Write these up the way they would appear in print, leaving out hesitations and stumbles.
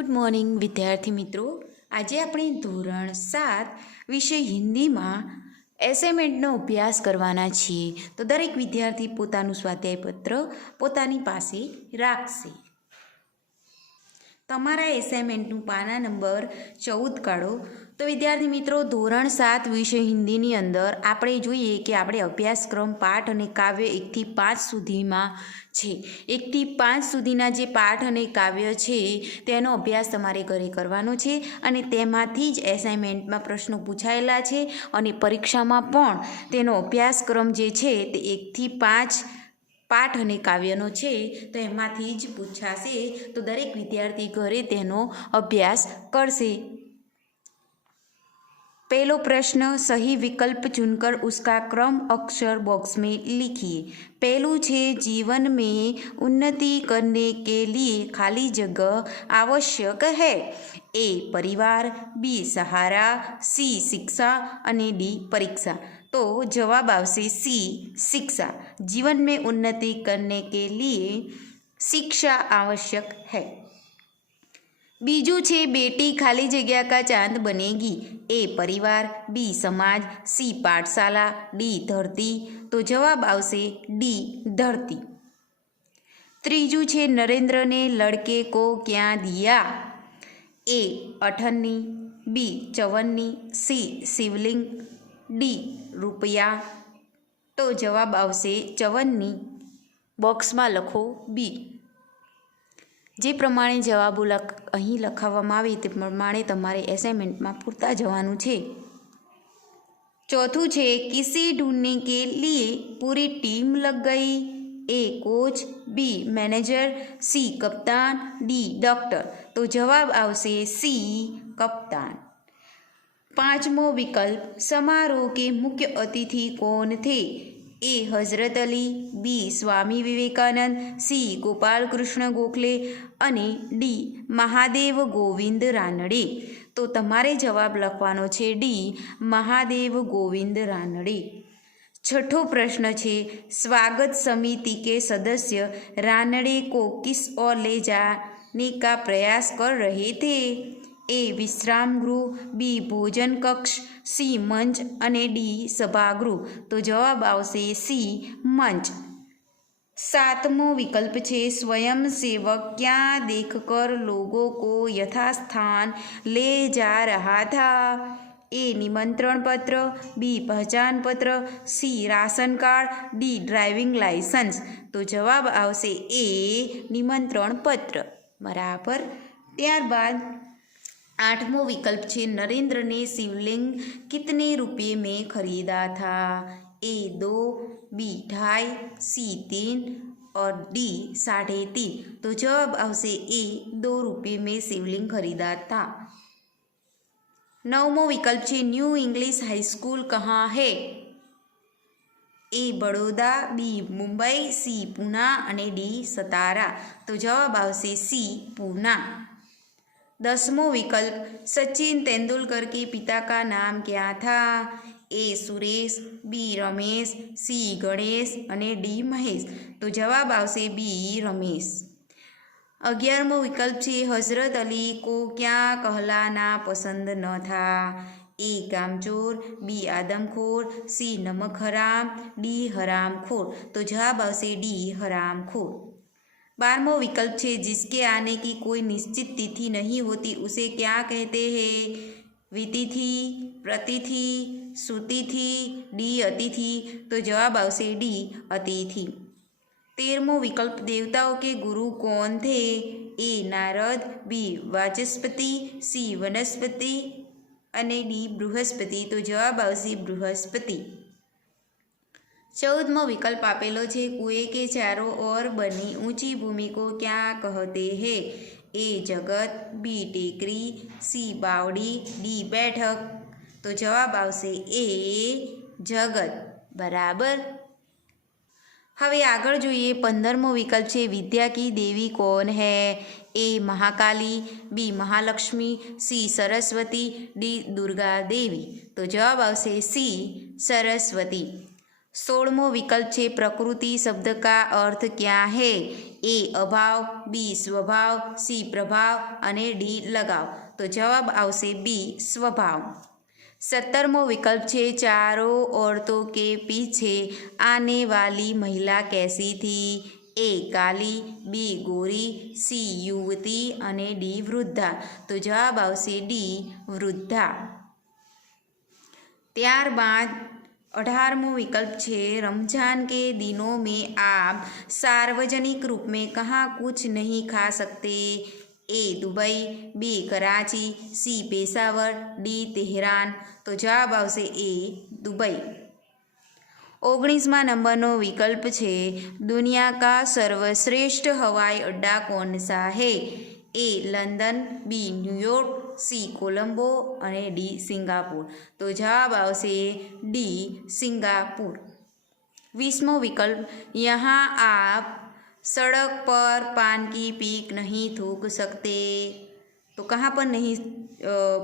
Good morning વિદ્યાર્થી મિત્રો. આજે આપણે ધોરણ 7 વિષય હિન્દીમાં એસાઇનમેન્ટનો અભ્યાસ કરવાના છીએ. તો દરેક વિદ્યાર્થી પોતાનું સ્વાધ્યાય પત્ર પોતાની પાસે રાખશે. તમારા એસાઇનમેન્ટનું પાના નંબર 14 કાઢો. તો વિદ્યાર્થી મિત્રો, ધોરણ 7 વિષય હિન્દીની અંદર આપણે જોઈએ કે આપણે અભ્યાસક્રમ પાઠ અને કાવ્ય 1 થી 5 સુધીમાં છે. 1 થી 5 સુધીના જે પાઠ અને કાવ્ય છે તેનો અભ્યાસ તમારે ઘરે કરવાનો છે અને તેમાંથી જ એસાઇનમેન્ટમાં પ્રશ્નો પૂછાયેલા છે અને પરીક્ષામાં પણ તેનો અભ્યાસક્રમ જે છે તે 1 થી 5 પાઠ અને કાવ્યનો છે, તો એમાંથી જ પૂછાશે. તો દરેક વિદ્યાર્થી ઘરે તેનો અભ્યાસ કરશે. पहलो प्रश्न, सही विकल्प चुनकर उसका क्रम अक्षर बॉक्स में लिखिए. पहलू है, जीवन में उन्नति करने के लिए खाली जगह आवश्यक है. ए परिवार, बी सहारा, सी शिक्षा અને डी परीक्षा. तो जवाब आवશે सी शिक्षा. जीवन में उन्नति करने के लिए शिक्षा आवश्यक है. बीजू छे, बेटी खाली जगह का चांद बनेगी. ए परिवार, बी समाज, सी पाठशाला, डी धरती. तो जवाब आवશે डी धरती. ત્રીજું છે, नरेंद्र ने लड़के को क्या दिया. ए अठन्नी, बी चवन्नी, सी शिवलिंग, डी रुपया. તો જવાબ આવશે ચવન્ની. બોક્સમાં લખો બી. જે પ્રમાણે જવાબો અહીં લખાવવામાં આવે તે પ્રમાણે તમારે એસાઇનમેન્ટમાં પૂરતા જવાનું છે. ચોથું છે, કિસી ઢૂંढने के लिए पूरी टीम लग गई. ए कोच, बी मैनेजर, सी कप्तान, डी डॉक्टर. तो जवाब આવશે सी कप्तान. पांचमो विकल्प, समारोह के मुख्य अतिथि कौन थे. ए हजरत अली, बी स्वामी विवेकानंद, सी गोपाल कृष्ण गोखले અને ડી મહાદેવ ગોવિંદ રાનડે. તો તમારે જવાબ લખવાનો છે ડી મહાદેવ ગોવિંદ રાનડે. छठो प्रश्न है, स्वागत समिति के सदस्य रानड़े को किस ओर ले जाने का प्रयास कर रहे थे. ए विश्राम गृह, बी भोजन कक्ष, सी मंच અને ડી સભાગૃહ. તો જવાબ આવશે सी मंच. सातमो विकल्प है, स्वयं सेवक क्या देखकर लोगों को यथास्थान ले जा रहा था. ए निमंत्रण पत्र, बी पहचान पत्र, C ration card, D driving licence. तो जवाब आवશે ए निमंत्रण पत्र. बराबर. ત્યારબાદ आठवां विकल्प है, नरेंद्र ने शिवलिंग कितने रुपये में खरीदा था. ए 2, बी 2.5, सी 3 और डी 3.5. तो जवाब आवશે ए 2 रुपये में शिवलिंग खरीदा था. नवमो विकल्प है, न्यू इंग्लिश हाई स्कूल कहाँ है. ए बड़ौदा, बी मुंबई, सी पूना અને ડી સતારા. તો જવાબ આવશે सी पूना. 10मो विकल्प, सचिन तेंदुलकर के पिता का नाम क्या था. ए सुरेश, बी रमेश, सी गणेश અને ડી મહેશ. તો જવાબ આવશે બી રમેશ. 11मो विकल्प है, हजरत अली को क्या कहलाना पसंद न था. ए कामचोर, बी आदमखोर, सी नमक हराम, डी हरामखोर. तो जवाब आवશે डी हरामखोर. 12मो विकल्प है, जिसके आने की कोई निश्चित तिथि नहीं होती उसे क्या कहते हैं. वितिथि, प्रतिथि, सुतिथि, डी अतिथि. तो जवाब આવશે डी अतिथि. 13मो विकल्प, देवताओं के गुरु कौन थे. ए नारद, बी वाचस्पति, सी वनस्पति અને ડી બૃહસ્પતિ. તો જવાબ આવશે બૃહસ્પતિ. 14मो विकल्प आपेलो है, कुएं के चारों ओर बनी ऊंची भूमि को क्या कहते हैं. ए जगत, बी टेकरी, सी बावड़ी, डी बैठक. तो जवाब આવશે ए जगत. बराबर. હવે આગળ જોઈએ. 15મો વિકલ્પ છે, વિદ્યા की देवी कौन है. ए महाकाली, बी महालक्ष्मी, सी सरस्वती, डी दुर्गा देवी. तो जवाब આવશે सी सरस्वती. 16मो विकल्प है प्रकृति शब्द का अर्थ क्या है? ए अभाव, बी स्वभाव, सी प्रभाव और डी लगाव। तो जवाब आवशे बी स्वभाव। 17मो विकल्प है चारों औरतों के पीछे आने वाली महिला कैसी थी? ए काली, बी गोरी, सी युवती और डी वृद्धा। तो जवाब आवशे डी वृद्धा। ત્યારબાદ 18मो विकल्प है रमजान के दिनों में आप सार्वजनिक रूप में कहाँ कुछ नहीं खा सकते? A Dubai, B Karachi, C Peshawar, D Tehran. तो जवाब आवशे ए दुबई। 19मा नंबरનો विकल्प है दुनिया का सर्वश्रेष्ठ हवाई अड्डा कौन सा है? ए लंदन, बी न्यूयॉर्क, सी कोलंबो और डी सिंगापुर। तो जवाब आवशे डी सिंगापुर। 20मो विकल्प यहाँ आप सड़क पर पान की पीक नहीं थूक सकते। तो कहाँ पर नहीं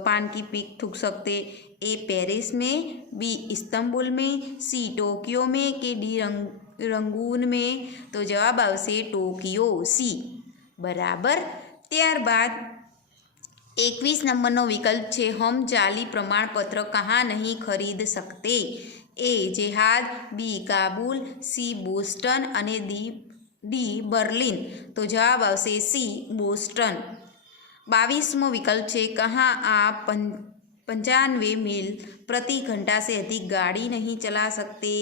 पान की पीक थूक सकते? ए पेरिस में, बी इस्तंबुल में, सी टोक्यो में के डी रंगून में। तो जवाब आवशे टोक्यो सी बराबर। ત્યારબાદ 21 નંબરનો વિકલ્પ છે हम जाली प्रमाणपत्र कहाँ नहीं खरीद सकते? ए જેહાદ, બી કાબુલ, सी બોસ્ટન અને डी બર્લિન। तो जवाब आवशे सी બોસ્ટન। 22મો विकल्प है कहाँ आप 95 मील प्रति घंटा से अधिक गाड़ी नहीं चला सकते?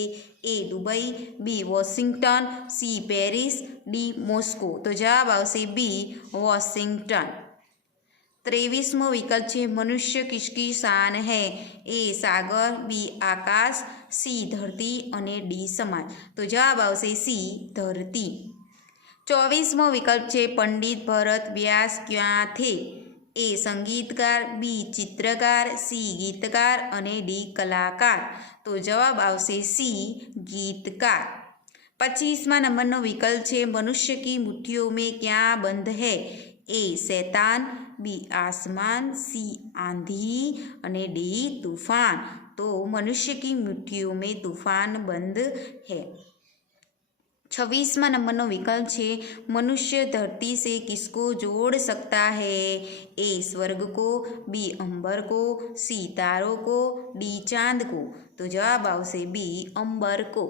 A Dubai, B Washington, C Paris, D Moscow. तो जवाब आवशे बी वॉशिंगटन। 23मो विकल्प है मनुष्य किसकी शान है? ए सागर, बी आकाश, सी धरती और डी समाज। तो जवाब आवशे सी धरती। 24मो विकल्प है पंडित भरत व्यास क्या थे? ए संगीतकार, बी चित्रकार, सी गीतकार और डी कलाकार। तो जवाब आवशे सी गीतकार। 25मा नंबरનો विकल्प है मनुष्य की मुट्ठियों में क्या बंद है? ए शैतान, बी आसमान, सी आंधी और डी तूफान। तो मनुष्य की मुट्ठियों में तूफान बंद है। 26मा नंबरનો विकल्प है मनुष्य धरती से किसको जोड़ सकता है? ए स्वर्ग को, बी अंबर को, सी तारों को, डी चांद को। तो जवाब आवशे बी अंबर को।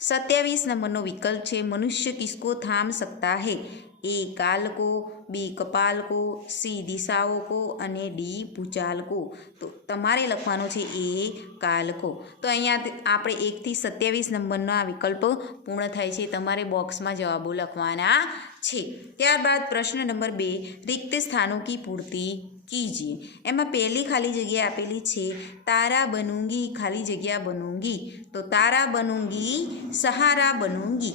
27 नंबरનો विकल्प है मनुष्य किसको थाम सकता है? ए काल को, बी कपाल को, सी दिशाओं को और डी भूचाल को। तो तमारे लखवानो छे ए काल को। तो अहींया आपणे 1 થી 27 नंबरनो आ विकल्प पूर्ण थाय छे। तमारे बॉक्स में जवाबो लखवाना छे। त्यारबाद प्रश्न नंबर 2 रिक्त स्थानों की पूर्ति कीजिए। एमां पहली खाली जग्या आपेली छे तारा बनूंगी खाली जग्या बनूंगी। तो तारा बनूंगी सहारा बनूंगी।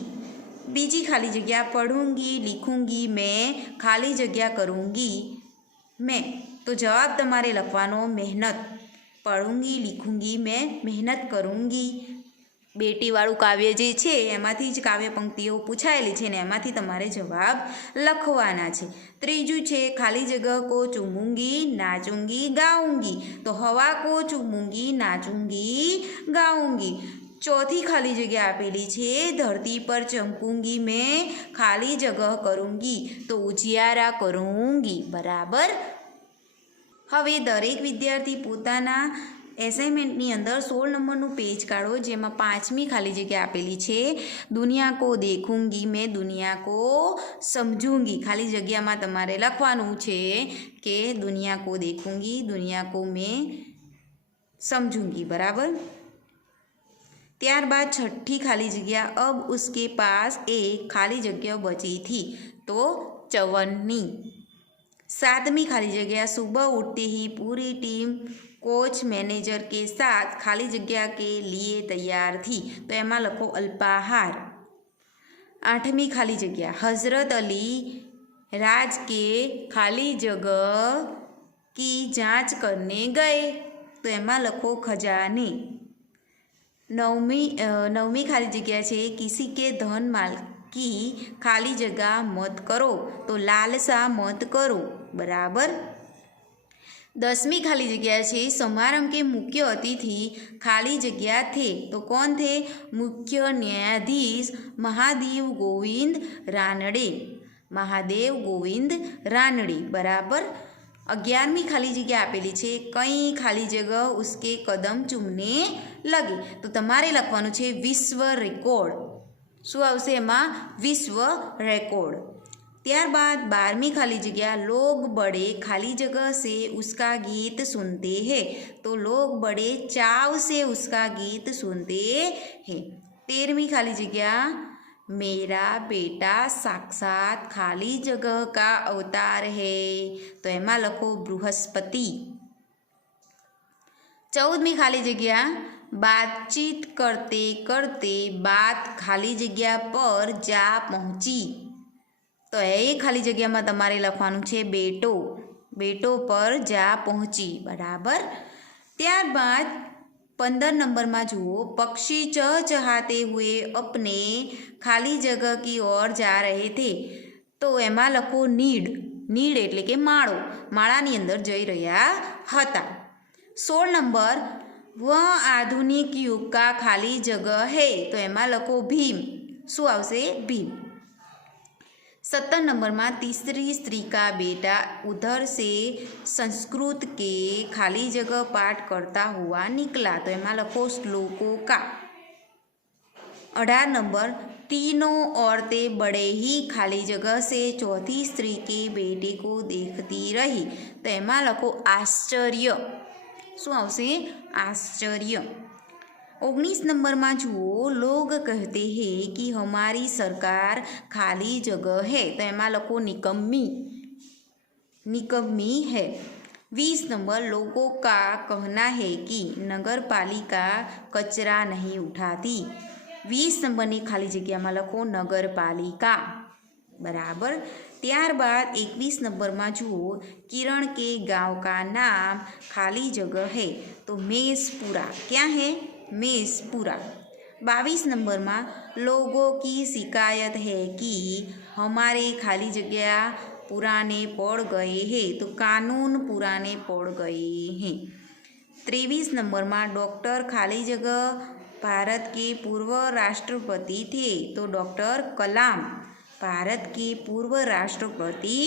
बीजी खाली जगह पढ़ूंगी लिखूंगी मैं खाली जगह करूंगी मैं। तो जवाब तमारे लखवानो मेहनत। पढ़ूंगी लिखूंगी मैं मेहनत करूंगी। बेटीवाळुं काव्य जे छे एमांथी ज काव्य पंक्तिओ पूछायेली छे ने एमांथी तमारे जवाब लखवाना छे। त्रीजुं छे खाली जगह को चूमूंगी नाचूंगी गाऊंगी। तो हवा को चूमूंगी नाचूंगी गाऊंगी। चौथी खाली जगह आपेली छे धरती पर चमकूंगी मैं खाली जगह करूंगी। तो उजियारा करूंगी बराबर। हवे दरेक विद्यार्थी पोताना एसाइनमेंटनी अंदर 16 नंबरનું पेज काढो जेमां 5મી खाली जगह आपेली छे दुनिया को देखूंगी मैं दुनिया को समझूंगी। खाली जगह में तमारे लखवानुं छे के दुनिया को देखूंगी दुनिया को मैं समझूंगी बराबर। त्यारबाद छठी खाली जगह अब उसके पास एक खाली जगह बची थी तो चवन्नी। 7મી खाली जगह सुबह उठते ही पूरी टीम कोच मैनेजर के साथ खाली जगह के लिए तैयार थी। तो एमां लखो अल्पाहार। 8મી खाली जगह हजरत अली राज के खाली जगह की जांच करने गए। तो एमां लखो खजाने। 9મી खाली जगह है किसी के धन माल की खाली जगह मत करो। तो लालसा मत करो बराबर। 10वीं खाली जगह है समारंभ के मुख्य अतिथि खाली जगह थे तो कौन थे? मुख्य न्यायाधीश महादेव गोविंद रानड़े। महादेव गोविंद रानड़े बराबर। 11મી खाली जगह आपेली है कई खाली जगह उसके कदम चूमने लगे तो तमारे लखवानुं छे विश्व रेकॉर्ड। शुं आवशे एमां? विश्व रेकॉर्ड। त्यारबाद 12મી खाली जगह लोग बड़े खाली जगह से उसका गीत सुनते हैं तो लोग बड़े चाव से उसका गीत सुनते हैं। 13वीं खाली जगह मेरा बेटा साक्षात खाली जगह का अवतार है तो एमां लखो बृहस्पति। 14મી खाली जगह बातचीत करते करते बात खाली जगह पर जा पहुंची तो ए खाली जगह में तमारे लखवानुं छे बेटो। बेटो पर जा पहुंची बराबर। त्यारबाद 15 नंबर में जुओ पक्षी चहचहाते हुए अपने खाली जगह की ओर जा रहे थे तो एमां लखो नीड। नीड एटले के माळो, माळानी अंदर जई रह्या हता। 16 नंबर वह आधुनिक युग का खाली जगह है तो एमां लखो भीम। शुं आवशे? भीम। 17 नंबर में तीसरी स्त्री का बेटा उधर से संस्कृत के खाली जगह पाठ करता हुआ निकला तो एमां लखो श्लोकों का। 18 नंबर तीनों औरतें बड़े ही खाली जगह से चौथी स्त्री के बेटे को देखती रही तो एमां लखो आश्चर्य। शुं आवशे? आश्चर्य। 19 नंबर में जुओ लोग कहते हैं कि हमारी सरकार खाली जगह है तो एमां लखो निकम्मी। निकम्मी है। 20 नंबर लोगों का कहना है कि नगर पालिका कचरा नहीं उठाती। 20 नंबर खाली जगह में लखो नगर पालिका बराबर। त्यारबाद 21 नंबर में जुओ किरण के गांव का नाम खाली जगह है तो मेसपुरा। क्या है? मेसपुरा। 22 नंबर में लोगों की शिकायत है कि हमारे खाली जगह पुराने पड़ गए हैं तो कानून पुराने पड़ गए हैं। 23 नंबर में डॉक्टर खाली जगह भारत के पूर्व राष्ट्रपति थे तो डॉक्टर कलाम भारत के पूर्व राष्ट्रपति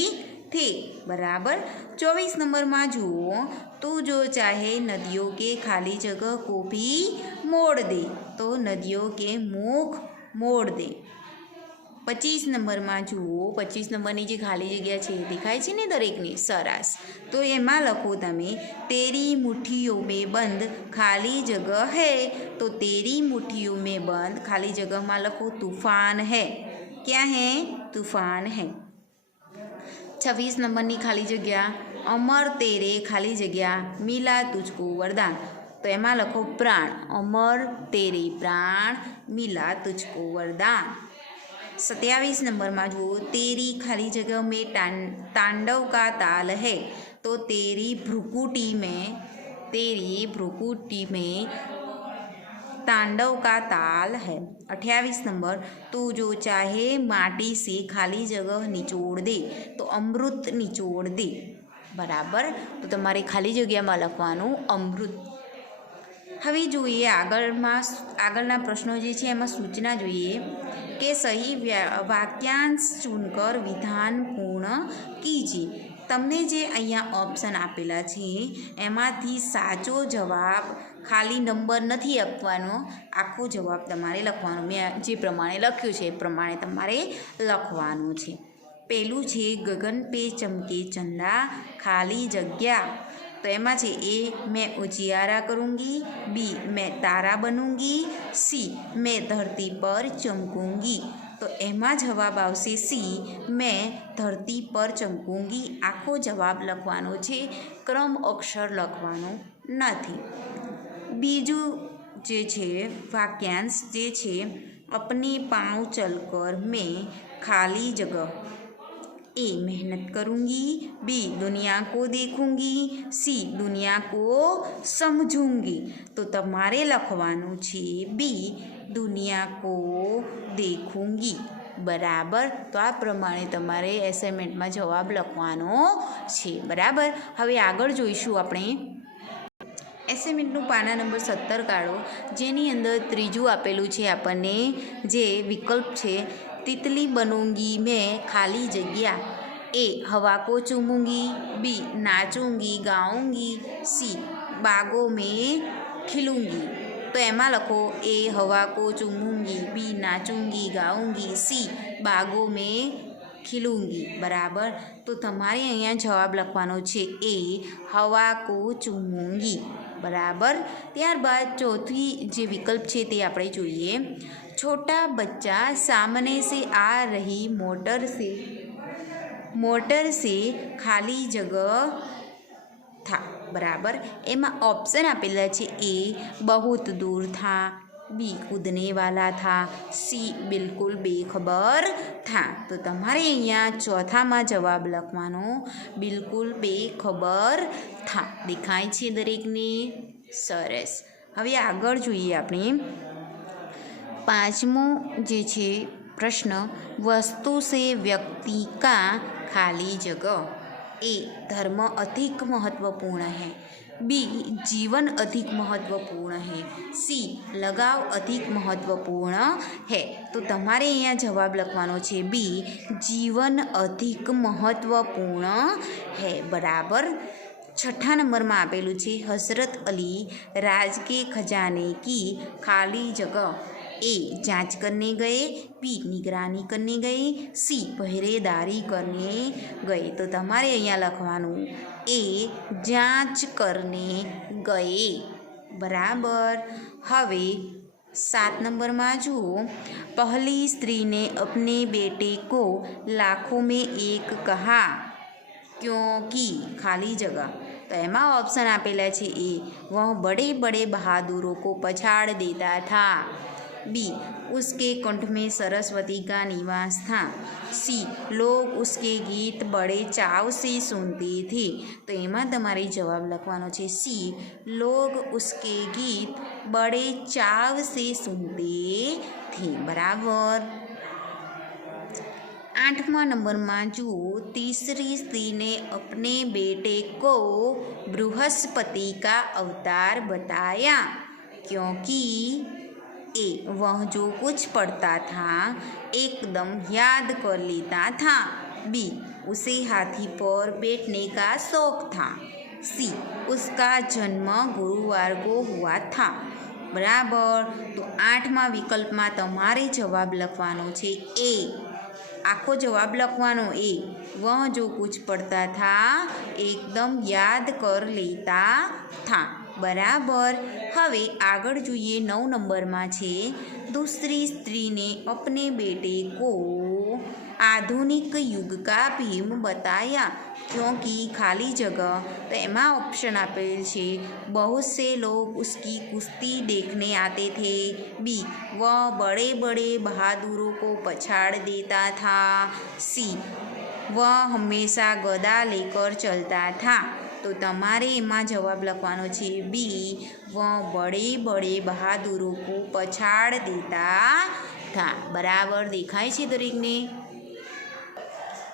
थे बराबर। 24 नंबर में जुओ तू जो चाहे नदियों के खाली जगह को भी मोड़ दे तो नदियों के मुख मोड़ दे। 25 नंबर में जुओ 25 नंबर की खाली जगह है देखाय छे ने दरेकनी सरास तो एमां लखो तमे तेरी मुट्ठियों में बंद खाली जगह है तो तेरी मुट्ठियों में बंद खाली जगह में लखो तूफान है। क्या है? तूफान है। 26 नंबर की खाली जगह अमर तेरे खाली जगह मिला तुझको वरदान तो एमां लखो प्राण। अमर तेरे प्राण मिला तुझको वरदान। 27 नंबर में जुओ तेरी खाली जगह में तांडव का ताल है तो तेरी भ्रुकुटी में तांडव का ताल है। 28 नंबर तू जो चाहे माटी से खाली जगह निचोड़ दे तो अमृत निचोड़ दे बराबर। तो तमारे खाली जगह में लखवानुं अमृत। हवे जोईए आगळना प्रश्नों जे छे एमां सूचना जोईए के सही वाक्यांश चुनकर विधान पूर्ण कीजिए। तमने जे अहींया ऑप्शन आपेला छे एमांथी साचो जवाब खाली नंबर नहीं आपवानो, आखो जवाब तमारे लखवानो। मैं जे प्रमाणे लख्युं छे ए प्रमाणे तमारे लखवानुं छे। पहेलुं छे गगन पे चमके चंदा खाली जग्या तो एमां छे ए मैं उजियारा करूँगी, बी मैं तारा बनूँगी, सी मैं धरती पर चमकूँगी तो एमां जवाब आवशे सी मैं धरती पर चमकूँगी। आखो जवाब लखवानो छे, क्रम अक्षर लखवानो नथी। बीजू जे छे वाक्यांश जे छे अपने पाँव चलकर मैं खाली जगह। ए मेहनत करूँगी, बी दुनिया को देखूँगी, सी दुनिया को समझूँगी तो तमारे लखवानुं छे बी दुनिया को देखूँगी बराबर। तो आ प्रमाणे तमारे एसाइनमेंट में जवाब लखवानो छे। बराबर। हवे आगळ जोईशुं आपणे एसाइनमेंटનું पाना नंबर 17 काढो, जेनी अंदर त्रीजું आपेલું છે આપણને જે વિકલ્પ છે तितली बनूंगी मैं खाली जग्या। ए हवा को चूमूंगी, बी नाचूंगी गाऊंगी, सी बागों में खिलूंगी। तो एमा लखो ए हवा को चूमूंगी, बी नाचूंगी गाऊंगी, सी बागों में खिलूंगी। बराबर। तो तमारे अहींया जवाब लखवानो छे ए हवा को चूमूंगी। बराबर। त्यारबाद चौथी जे विकल्प छे ते आपणे जोईए। छोटा बच्चा सामने से आ रही मोटर से खाली जगह था। बराबर। एमा ऑप्शन आपेला छे ए बहुत दूर था, बी कूदने वाला था, सी बिल्कुल बेखबर था। तो तमारे अहींया चौथा में जवाब लखवानो बिल्कुल बेखबर था। देखाय छे दरेकने? सरस। हवे आगळ जोईए आपणे पांचमो जे छे प्रश्न, वस्तु से व्यक्ति का खाली जगह। ए धर्म अधिक महत्वपूर्ण है, बी जीवन अधिक महत्वपूर्ण है, सी लगाव अधिक महत्वपूर्ण है। तो तमारे अहींया जवाब लखवानो छे बी जीवन अधिक महत्वपूर्ण है। बराबर। छठा नंबर में आपेलू छे हजरत अली राज के खजाने की खाली जगह। ए जांच करने गए, बी निगरानी करने गए, सी पहरेदारी करने गए। तो तमारे अहींया लखवानुं ए जांच करने गए। बराबर। हवे 7 नंबर में जुओ, पहली स्त्री ने अपने बेटे को लाखों में एक कहा क्योंकि खाली जगह। तो एमा ऑप्शन आपेला छे ए वह बड़े बड़े बहादुरों को पछाड़ देता था, बी उसके कंठ में सरस्वती का निवास था, सी लोग उसके गीत बड़े चाव से सुनते थे। तो एमा तमारे जवाब लखवानो छे सी लोग उसके गीत बड़े चाव से सुनते थे। बराबर। 8वां नंबर में जुओ, तीसरी स्त्री ने अपने बेटे को बृहस्पति का अवतार बताया क्योंकि ए वह जो कुछ पढ़ता था एकदम याद कर लेता था, बी उसे हाथी पर बैठने का शौक था, सी उसका जन्म गुरुवार को हुआ था। बराबर। तो 8वां विकल्प में तमारे जवाब लखवानो छे ए आखो जवाब लखवानो ए वह जो कुछ पढ़ता था एकदम याद कर लेता था। बराबर। हवे आगळ जोईए 9 नंबर में छे दूसरी स्त्री ने अपने बेटे को आधुनिक युग का भीम बताया क्योंकि खाली जगह। तो एमा ऑप्शन आपेल छे बहुत से लोग उसकी कुश्ती देखने आते थे, बी वह बड़े बड़े बहादुरों को पछाड़ देता था, सी वह हमेशा गदा लेकर चलता था। तो तमारे एमा जवाब लखवानो छे बी वह बड़े बड़े बहादुरों को पछाड़ देता था। बराबर। देखाय छे दरेकने?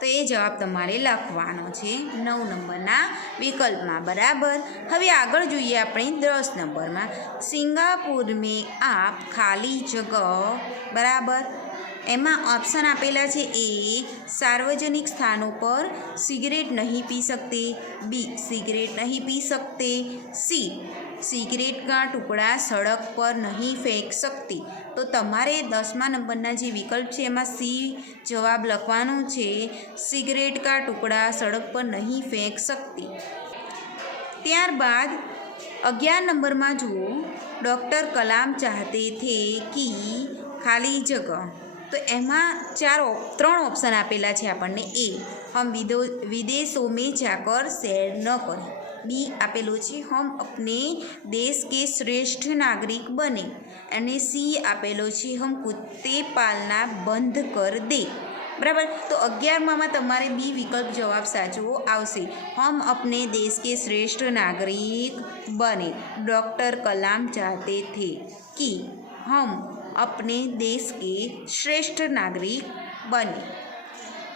तो ये जवाब तमारे लखवानो छे 9 नंबरना विकल्प में। बराबर। हवे आगळ जोईए आपणे 10 नंबर में, सिंगापुर में आप खाली जगह। बराबर। एमा ऑप्शन आपेला छे ए सार्वजनिक स्थानों पर सिगरेट नहीं पी सकते, बी सिगरेट नहीं पी सकते, सी सिगरेट का टुकड़ा सड़क पर नहीं फेंक सकती। तो तमारे 10वां नंबरना जे विकल्प छे एमां सी जवाब लखवानो छे सिगरेट का टुकड़ा सड़क पर नहीं फेंक सकती। त्यारबाद 11 नंबर में जुओ, डॉक्टर कलाम चाहते थे कि खाली जगह। तो एमां 3 ऑप्शन आपेला छे आपणने ए हम विदेशों में जाकर सैर न करें, बी आपेलो छे हम अपने देश के श्रेष्ठ नागरिक बने, अने सी आपेलो छे हम कुत्ते पालना बंद कर दे। बराबर। तो 11 में तमारे बी विकल्प जवाब साचो आवशे हम अपने देश के श्रेष्ठ नागरिक बने। डॉक्टर कलाम चाहते थे कि हम अपने देश के श्रेष्ठ नागरिक बने।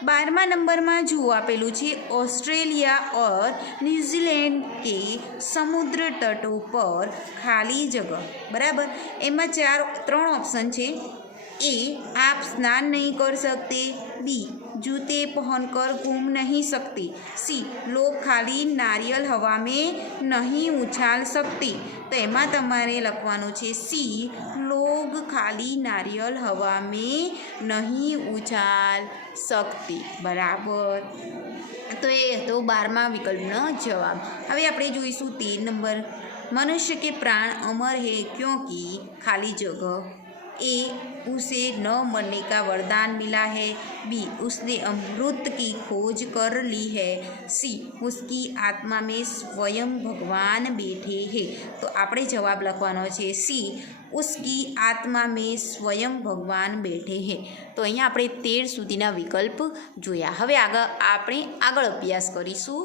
12वां नंबर में जुओ आपेलू है ऑस्ट्रेलिया और न्यूजीलैंड के समुद्र तटों पर खाली जगह बराबर। एमा 3 ऑप्शन है। ए आप स्नान नहीं कर सकते, बी जूते पहनकर घूम नहीं सकते, सी लोग खाली नारियल हवा में नहीं उछाल सकते। तो एमा तमारे लखवानुं छे सी लोग खाली नारियल हवा में नहीं उछाल सकते बराबर। तो ये तो 12वां विकल्पनो जवाब। हवे आपणे जोईशुं 13 नंबर। मनुष्य के प्राण अमर है क्योंकि खाली जगह। ए उसे न मरने का वरदान मिला है, बी उसने अमृत की खोज कर ली है, सी उसकी आत्मा में स्वयं भगवान बैठे हैं। तो આપણે જવાબ લખવાનો છે सी उसकी आत्मा में स्वयं भगवान बैठे हैं। तो અહીંયા આપણે 13 સુધીના વિકલ્પ જોયા। હવે આપણે આગળ અભ્યાસ કરીશું।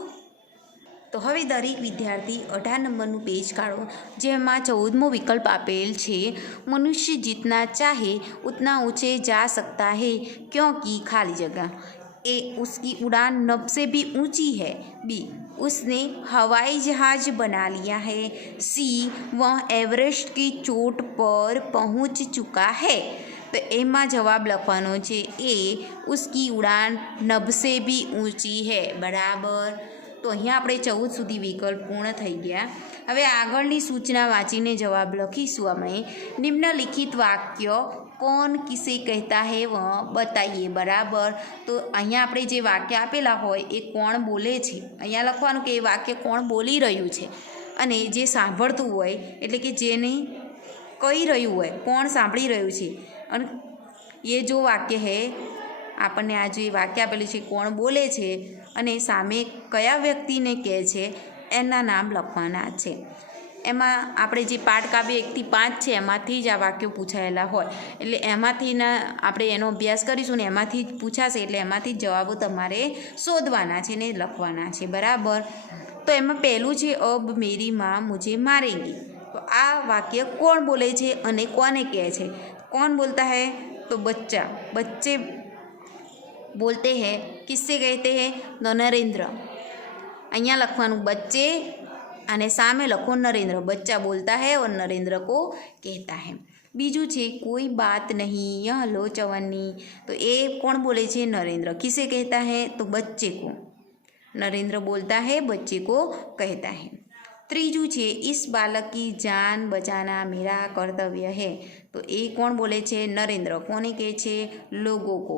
तो हवे दरेक विद्यार्थी 18 नंबरનું पेज काढ़ो, जेमां 14मो विकल्प आपेल छे मनुष्य जितना चाहे उतना ऊंचे जा सकता है क्योंकि खाली जगह। ए उसकी उड़ान नभ से भी ऊंची है, बी उसने हवाई जहाज बना लिया है, सी वह एवरेस्ट की चोट पर पहुंच चुका है। तो एमा जवाब लखवानो छे ए उसकी उड़ान नभ से भी ऊंची है बराबर। तो अहीं आपणे 14 सुधी विकल्प पूर्ण थई गया। हवे आगळनी सूचना वाँचीने जवाब लखीशुं। आपणे निम्नलिखित वाक्य कौन किसे कहता है वह बताइए बराबर। तो अहीं आपणे जे वाक्य आपेला होय ए कोण बोले छे, अहीं लखवानुं के ए वाक्य कोण बोली रह्युं छे अने जे सांभळतुं होय एटले के जेने कही रह्युं होय कोण सांभળી रह्युं छे। अने ये जो वाक्य है આપણને આ જે વાક્ય આપેલું છે કોણ બોલે છે અને સામે કયા વ્યક્તિને કહે છે એના નામ લખવાના છે। એમાં આપણે જે પાઠકાવ્ય 1 થી 5 છે એમાંથી જ આ વાક્યો પૂછાયેલા હોય એટલે એમાંથી ના આપણે એનો અભ્યાસ કરીશું ને એમાંથી જ પૂછાશે એટલે એમાંથી જ જવાબો તમારે શોધવાના છે ને લખવાના છે બરાબર। તો એમાં પહેલું છે અબ મેરી માँ मुझे मारेगी। तो આ વાક્ય કોણ બોલે છે અને કોને કહે છે? कौन बोलता है? तो बच्चा, बच्चे बोलते हैं। किससे कहते हैं? तो नरेंद्र। अहियाँ लखवानुं बच्चे अने सामे लखो नरेंद्र। बच्चा बोलता है और नरेंद्र को कहता है। बीजू छे कोई बात नहीं यह लो चवन्नी। तो ये कौन बोले छे? नरेंद्र। किसे कहता है? तो बच्चे को। नरेंद्र बोलता है बच्चे को कहता है। त्रीजू छे इस बालक की जान बचाना मेरा कर्तव्य है। तो ये कौन बोले छे? नरेंद्र। कोने कहे छे? लोगों को।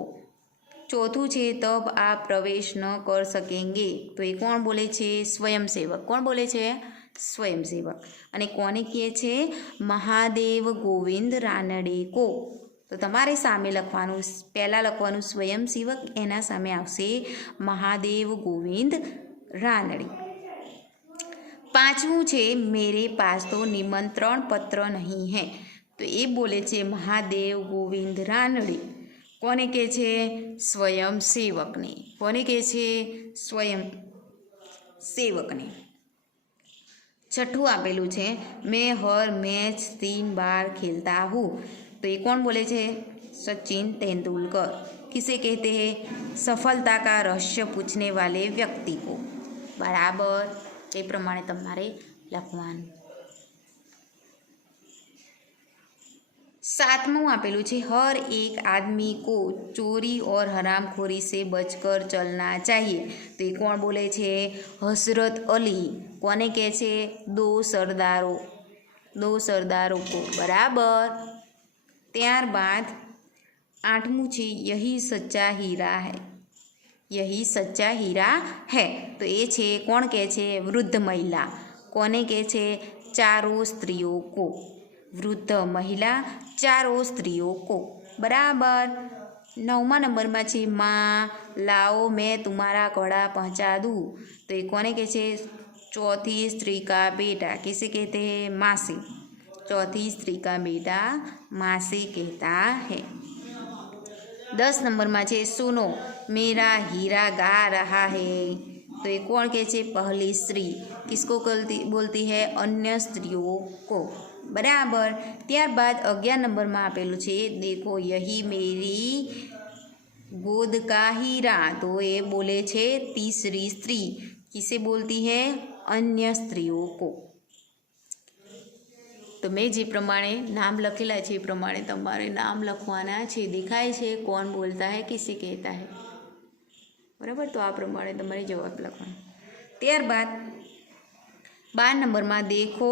चौथुं छे तब आप प्रवेश न कर सकेंगे। तो ये कौन बोले छे? स्वयंसेवक। कौन बोले छे? स्वयंसेवक। अने कोने कहे छे? महादेव गोविंद रानडे को। तो तमारे सामे लखवानुं, पहला लखवानुं स्वयंसेवक, एना सामे आवशे महादेव गोविंद रानडे। पांचवुं छे मेरे पास तो निमंत्रण पत्र नहीं है। तो ये बोले छे महादेव गोविंद रानडे। कोने कहे छे? स्वयं सेवक ने। कोने कहे छे? स्वयं सेवक ने। छठू आपेलू छे मैं हर मैच 3 बार खेलता हूँ। तो ये कौन बोले छे? सचिन तेंदुलकर। किसे कहते हैं? सफलता का रहस्य पूछने वाले व्यक्ति को बराबर। ये प्रमाणे तमारे लखवानुं। सातमું आपेलू है हर एक आदमी को चोरी और हरामखोरी से बचकर चलना चाहिए। तो ये कौन बोले छे? हजरत अली। कोने कहे छे? दो सरदारों को बराबर। त्यारबाद आठमું छे यही सच्चा हीरा है। यही सच्चा हीरा है। तो ये छे कौन कहे छे? वृद्ध महिला। कोने कहे छे? चारों स्त्रियों को। वृद्ध महिला चारों स्त्रियों को बराबर। 9वां नंबर में छे माँ लाओ मैं तुम्हारा कड़ा पहुँचा दूँ। तो ये कोने कहे छे? चौथी स्त्री का बेटा। किसे कहते हैं? माँ से। चौथी स्त्री का बेटा माँ से कहता है। 10 नंबर में छे सुनो मेरा हीरा गा रहा है। तो ये कौन कहे छे? पहली स्त्री। किसको बोलती है? अन्य स्त्रियों को बराबर। त्यारबाद 11 नंबर में आपेलू छे देखो यही मेरी गोद का हीरा, तो ये बोले छे तीसरी स्त्री। किसे बोलती है? अन्य स्त्रियों को। तो मैं जे प्रमाणे नाम लखेला छे ए प्रमाणे तमारे नाम लखवाना छे। देखाय छे कौन बोलता है, किसे कहता है, बराबर। तो आ प्रमाणे तमारे जवाब लखवाना। त्यारबाद 12 नंबर में देखो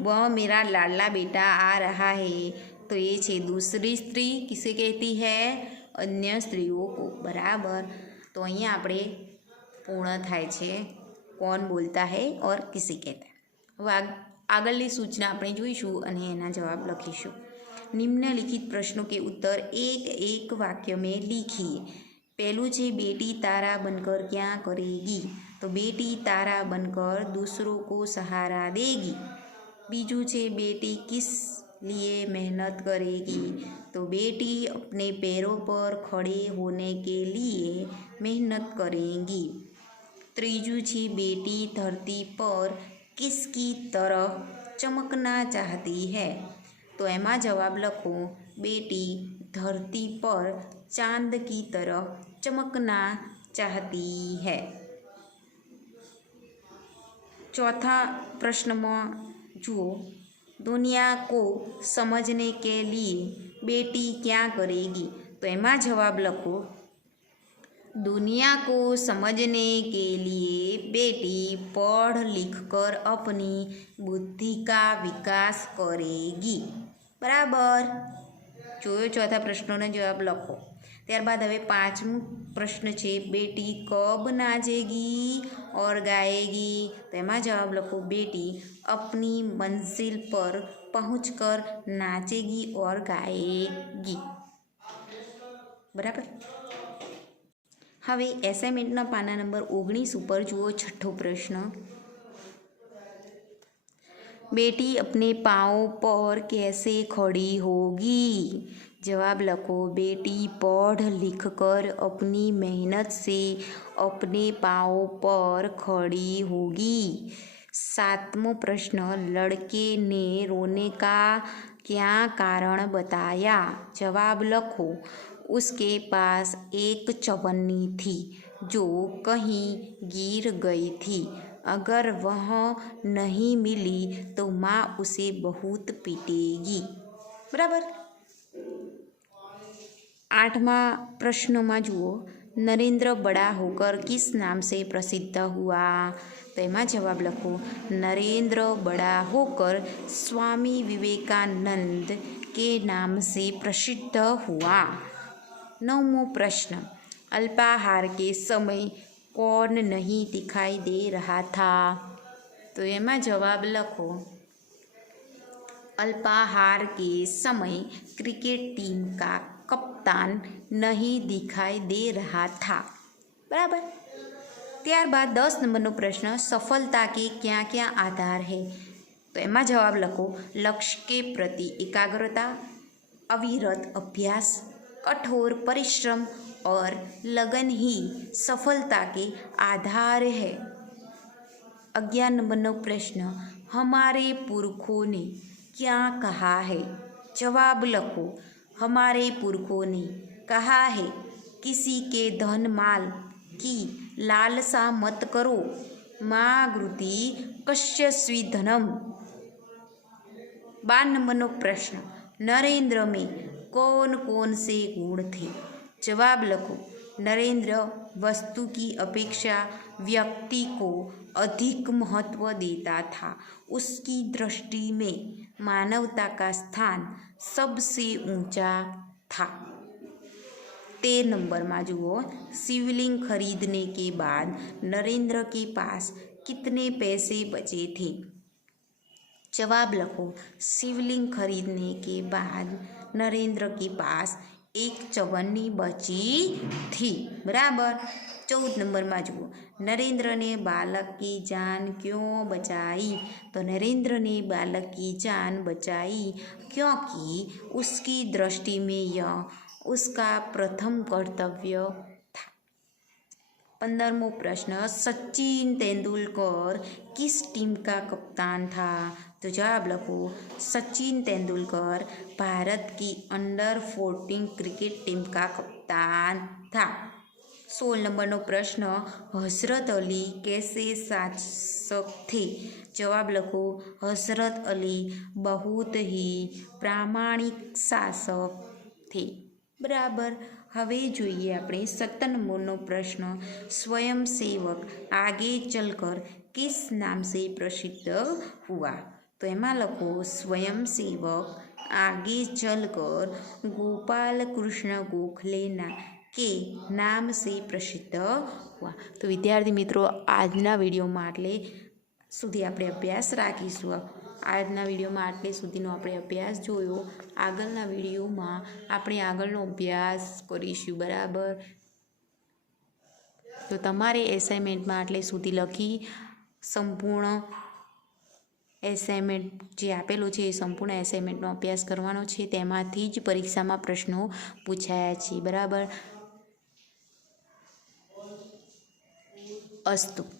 वह मेरा लाडला बेटा आ रहा है, तो ये छे दूसरी स्त्री। किसे कहती है? अन्य स्त्रियों को, बराबर। तो अहींया आपणे पूर्ण थाय छे कौन बोलता है और किसे कहता है। हवे आगळनी सूचना આપણે જોઈશું અને એના જવાબ લખીશું। निम्नलिखित प्रश्नों के उत्तर एक एक वाक्य में लिखिए। पहलू छे बेटी तारा बनकर क्या करेगी, तो बेटी तारा बनकर दूसरों को सहारा देगी। बीजू छे बेटी किस लिए मेहनत करेगी, तो बेटी अपने पैरों पर खड़े होने के लिए मेहनत करेगी। त्रीजू छे बेटी धरती पर किसकी तरह चमकना चाहती है, तो एमा जवाब लखो बेटी धरती पर चांद की तरह चमकना चाहती है। चौथा प्रश्न में जुओ, दुनिया को समझने के लिए बेटी क्या करेगी, तो एमा जवाब लखो दुनिया को समझने के लिए बेटी पढ़ लिख कर अपनी बुद्धि का विकास करेगी, बराबर। जो चौथा प्रश्नों ने जवाब लखो। त्यारबाद हवे 5मो प्रश्न छे बेटी कब नाचेगी और गाएगी, तो एमां जवाब लखो बेटी अपनी मंजिल पर पहुंचकर नाचेगी और गाएगी, बराबर। हवे एसाइनमेंटना पाना नंबर 19 पर जुओ छठो प्रश्न। बेटी अपने पाँव पर कैसे खड़ी होगी, जवाब लखो बेटी पढ़ लिख कर अपनी मेहनत से अपने पाँव पर खड़ी होगी। 7मो प्रश्न लड़के ने रोने का क्या कारण बताया, जवाब लखो उसके पास एक चवन्नी थी जो कहीं गिर गई थी, अगर वह नहीं मिली तो माँ उसे बहुत पीटेगी, बराबर। 8वां प्रश्न में जुओ नरेंद्र बड़ा होकर किस नाम से प्रसिद्ध हुआ, तो एमा जवाब लखो नरेंद्र बड़ा होकर स्वामी विवेकानंद के नाम से प्रसिद्ध हुआ। 9मो प्रश्न अल्पाहार के समय कौन नहीं दिखाई दे रहा था, तो एमा जवाब लखो अल्पाहार के समय क्रिकेट टीम का कप्तान नहीं दिखाई दे रहा था, बराबर। त्यारबाद 10 नंबर प्रश्न सफलता के क्या क्या आधार है, तो एमा जवाब लखो लक्ष्य के प्रति एकाग्रता, अविरत अभ्यास, कठोर परिश्रम और लगन ही सफलता के आधार है। 11 नंबर प्रश्न हमारे पुरखों ने क्या कहा है, जवाब लखो हमारे पुरखों ने कहा है किसी के धन माल की लालसा मत करो, माँ घृति कस्य स्वीधनम। 12 नंबर प्रश्न नरेंद्र में कौन कौन से गुण थे, जवाब लखो नरेंद्र वस्तु की अपेक्षा व्यक्ति को अधिक महत्व देता था, उसकी दृष्टि में मानवता का स्थान सबसे ऊंचा था। 13 नंबर में जुओ शिवलिंग खरीदने के बाद नरेंद्र के पास कितने पैसे बचे थे, जवाब लखो शिवलिंग खरीदने के बाद नरेंद्र के पास एक चवन्नी बची थी, बराबर। 14 नंबर में जुओ नरेंद्र ने बालक की जान क्यों बचाई, तो नरेंद्र ने बालक की जान बचाई क्योंकि उसकी दृष्टि में यह उसका प्रथम कर्तव्य था। 15मो प्रश्न, सचिन तेंदुलकर किस टीम का कप्तान था? तो जवाब लिखो, सचिन तेंदुलकर भारत की अंडर 14 क्रिकेट टीम का कप्तान था। 16 नंबरનો પ્રશ્ન, હઝરત અલી कैसे शासक थे? जवाब લખો, हज़रत अली बहुत ही प्रामाणिक शासक थे। बराबर। હવે જોઈએ આપણે 17 નંબરનો પ્રશ્ન, स्वयंसेवक आगे चलकर किस नाम से प्रसिद्ध हुआ? तो એમાં લખો, स्वयंसेवक आगे चलकर गोपाल कृष्ण गोखलेना के नाम से प्रसिद्ध हुआ। तो विद्यार्थी मित्रों, આજના વિડીયોમાં આટલે સુધી આપણે અભ્યાસ રાખીશું। આજના વિડીયોમાં આટલે સુધીનો આપણે અભ્યાસ જોયો। આગળના વિડીયોમાં આપણે આગળનો અભ્યાસ કરીશું। બરાબર। તો તમારે એસાઇનમેન્ટમાં આટલે સુધી લખી સંપૂર્ણ એસાઇનમેન્ટ જે આપેલું છે એ સંપૂર્ણ એસાઇનમેન્ટનો અભ્યાસ કરવાનો છે। તેમાંથી જ પરીક્ષામાં પ્રશ્નો પૂછાયા છે। બરાબર। અસ્તુ।